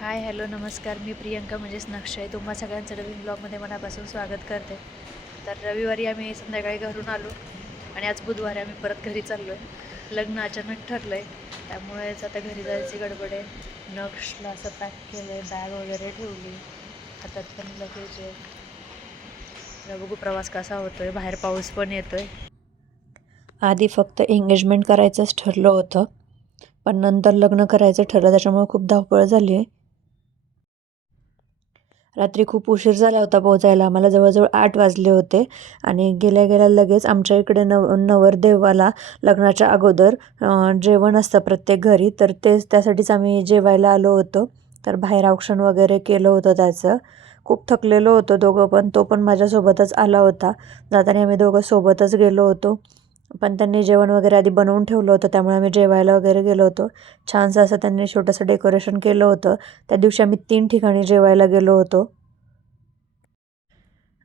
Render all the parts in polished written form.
Hi hello नमस्कार. मी प्रियंका म्हणजेच नक्षय तुम्हा सगळ्यांचं नवीन ब्लॉगमध्ये मनापासून स्वागत करते. तर रविवारी आम्ही संध्याकाळी घरून आलो आणि आज बुधवारी आम्ही परत घरी चाललो आहे. लग्न अचानक ठरलं आहे, त्यामुळेच आता घरी जायची गडबड आहे. नक्षला असं पॅक केलं आहे, बॅग वगैरे ठेवली, हातात पण लगेज आहे. तर बघू प्रवास कसा होतो आहे. बाहेर पाऊस पण येतो आहे. आधी फक्त एंगेजमेंट करायचंच ठरलं होतं, पण नंतर लग्न करायचं ठरलं, त्याच्यामुळे खूप धावपळ झाली आहे. रात्री खूप उशीर झाला होता पोहोचायला. आम्हाला जवळजवळ 8 वाजले होते आणि गेल्या गेल्या लगेच आमच्या इकडे नवरदेवाला लग्नाच्या अगोदर जेवण असतं प्रत्येक घरी, तर त्यासाठीच आम्ही जेवायला आलो होतो. तर बाहेर औक्षण वगैरे केलं होतं त्याचं. खूप थकलेलो होतो दोघं पण. तो पण माझ्यासोबतच आला होता. जाताना आम्ही दोघं सोबतच गेलो होतो, पण त्यांनी जेवण वगैरे आधी बनवून ठेवलं होतं, त्यामुळे आम्ही जेवायला वगैरे गेलो होतो. छानसं असं त्यांनी छोटंसं डेकोरेशन केलं होतं. त्या दिवशी आम्ही 3 ठिकाणी जेवायला गेलो होतो.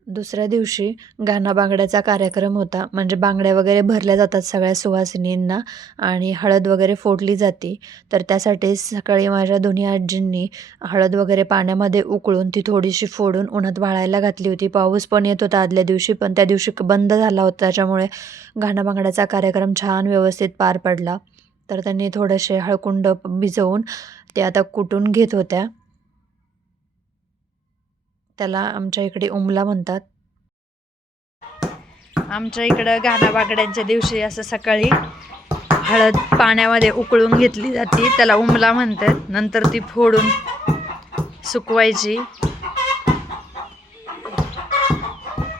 दुसऱ्या दिवशी गाणा बांगड्याचा कार्यक्रम होता. म्हणजे बांगड्या वगैरे भरल्या जातात सगळ्या सुवासिनींना आणि हळद वगैरे फोडली जाते. तर त्यासाठी सकाळी माझ्या दोन्ही आजींनी हळद वगैरे पाण्यामध्ये उकळून ती थोडीशी फोडून उन्हात वाळायला घातली होती. पाऊस पण येत होता आदल्या दिवशी, पण त्या दिवशी बंद झाला होता, त्याच्यामुळे गाणा बांगड्याचा कार्यक्रम छान व्यवस्थित पार पडला. तर त्यांनी थोडेसे हळकुंड भिजवून ते आता कुटून घेत होत्या. त्याला आमच्या इकडे उमला म्हणतात. आमच्या इकडं गाणा बागड्यांच्या दिवशी असं सकाळी हळद पाण्यामध्ये उकळून घेतली जाते, त्याला उमला म्हणतात. नंतर ती फोडून सुकवायची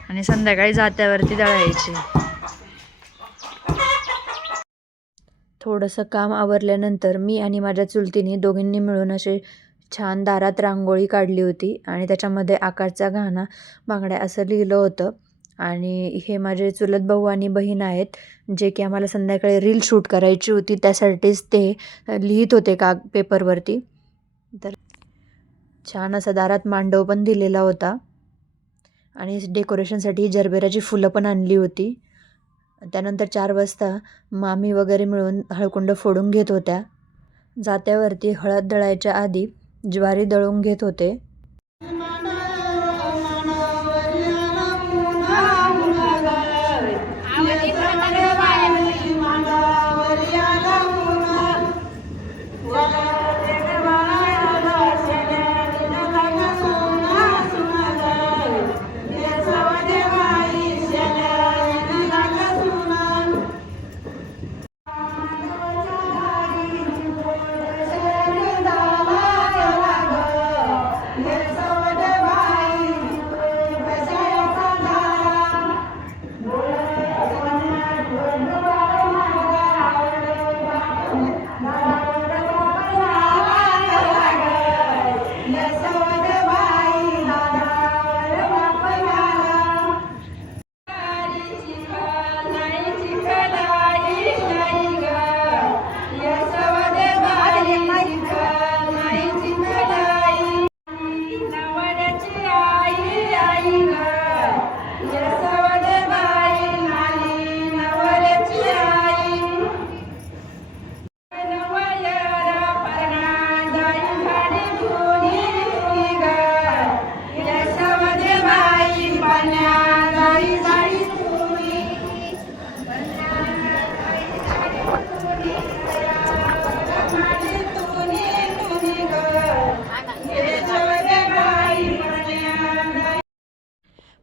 आणि संध्याकाळी जात्यावरती दळायची. थोडंसं काम आवरल्यानंतर मी आणि माझ्या चुलतीने दोघींनी मिळून असे छान दारात रांगोळी काढली होती आणि त्याच्यामध्ये आकारचा गाणा बांगड्या असं लिहिलं होतं. आणि हे माझे चुलत भाऊ आणि बहीण आहेत, जे की आम्हाला संध्याकाळी रील शूट करायची होती, त्यासाठीच ते लिहित होते पेपरवरती. तर छान असा दारात मांडव पण दिलेला होता आणि डेकोरेशनसाठी जरबेराची फुलं पण आणली होती. त्यानंतर 4 वाजता मामी वगैरे मिळून हळकुंड फोडून घेत होत्या. जात्यावरती हळद दळायच्या आधी ज्वारी दळून घेत होते.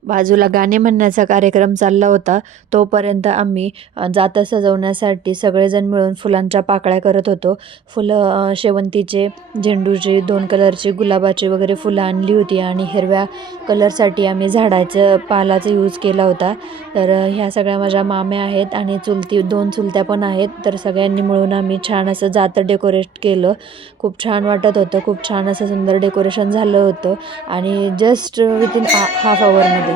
बाजूला गाणे म्हणण्याचा कार्यक्रम चालला होता. तोपर्यंत आम्ही जातं सजवण्यासाठी सगळेजण मिळून फुलांच्या पाकळ्या करत होतो. फुलं शेवंतीचे, झेंडूची, 2 कलरची, गुलाबाची वगैरे फुलं आणली होती आणि हिरव्या कलरसाठी आम्ही झाडाचं पालाचा यूज केला होता. तर ह्या सगळ्या माझ्या माम्या आहेत आणि 2 चुलत्या पण आहेत. तर सगळ्यांनी मिळून आम्ही छान असं जातं डेकोरेट केलं. खूप छान वाटत होतं. खूप छान असं सुंदर डेकोरेशन झालं होतं आणि जस्ट विथिन हाफ आवरमध्ये.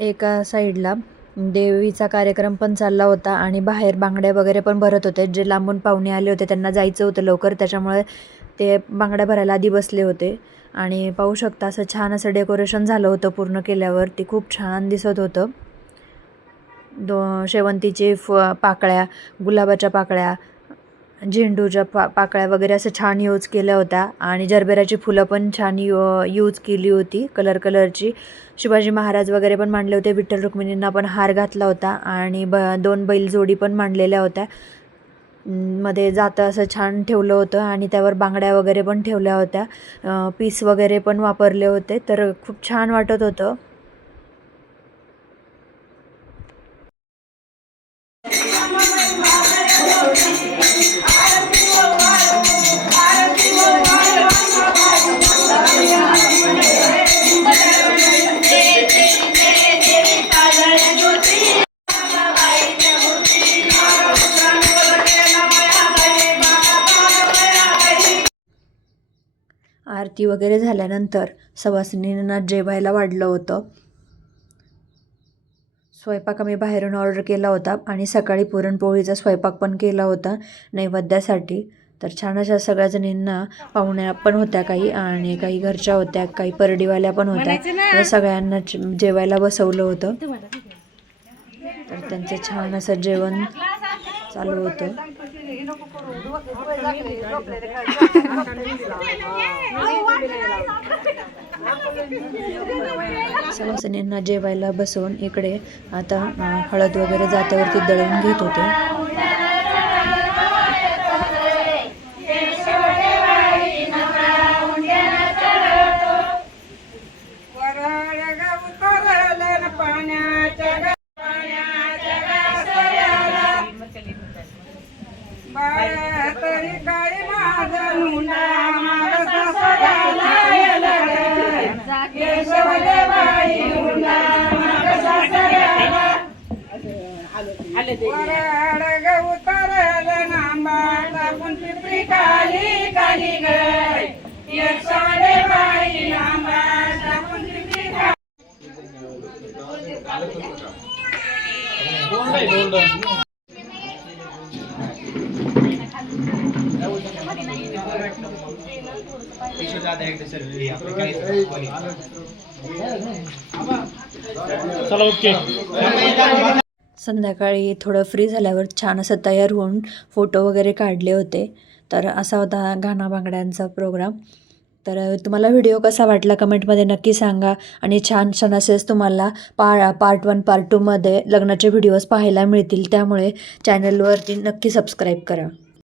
एका साईडला देवीचा कार्यक्रम पण चालला होता आणि बाहेर बांगड्या वगैरे पण भरत होते. जे लांबून पाहुणे आले होते त्यांना जायचं होतं लवकर, त्याच्यामुळे ते बांगड्या भरायला आधी बसले होते. आणि पाहू शकता असं छान असं डेकोरेशन झालं होतं पूर्ण केल्यावर. ते खूप छान दिसत होतं. शेवंतीचे पाकळ्या, गुलाबाच्या पाकळ्या, झेंडूच्या पाकळ्या वगैरे असं छान यूज केल्या होत्या. आणि जरबेराची फुलं पण छान यूज केली होती कलरची. शिवाजी महाराज वगैरे पण मांडले होते. विठ्ठल रुक्मिणींना पण हार घातला होता आणि 2 बैलजोडी पण मांडलेल्या होत्या. मध्ये जातं असं छान ठेवलं होतं आणि त्यावर बांगड्या वगैरे पण ठेवल्या होत्या. पीस वगैरे पण वापरले होते. तर खूप छान वाटत होतं. आरती वगैरे झाल्यानंतर सवासिनींना जेवायला वाढलं होतं. स्वयंपाक आम्ही बाहेरून ऑर्डर केला होता आणि सकाळी पुरणपोळीचा स्वयंपाक पण केला होता नैवेद्यासाठी. तर छान अशा सगळ्या जणींना पाहुण्या पण होत्या काही, आणि काही घरच्या होत्या, काही परडीवाल्या पण होत्या. तर सगळ्यांना जेवायला बसवलं होतं. तर त्यांचं छान असं जेवण चालू होतं. सवासिनींना जेवायला बसवून इकडे आता हळद वगैरे जात्यावरती दळून घेत होते. संध्याकाळी थोडं फ्री झाल्यावर छान असं तयार होऊन फोटो वगैरे काढले होते. तर असा होता गाणा बांगड्यांचा प्रोग्राम. तर तुम्हाला व्हिडिओ कसा वाटला कमेंटमध्ये नक्की सांगा. आणि छान छान असेच तुम्हाला पार्ट 1 पार्ट 2मध्ये लग्नाचे व्हिडिओज पाहायला मिळतील. त्यामुळे चॅनलवरती नक्की सबस्क्राईब करा.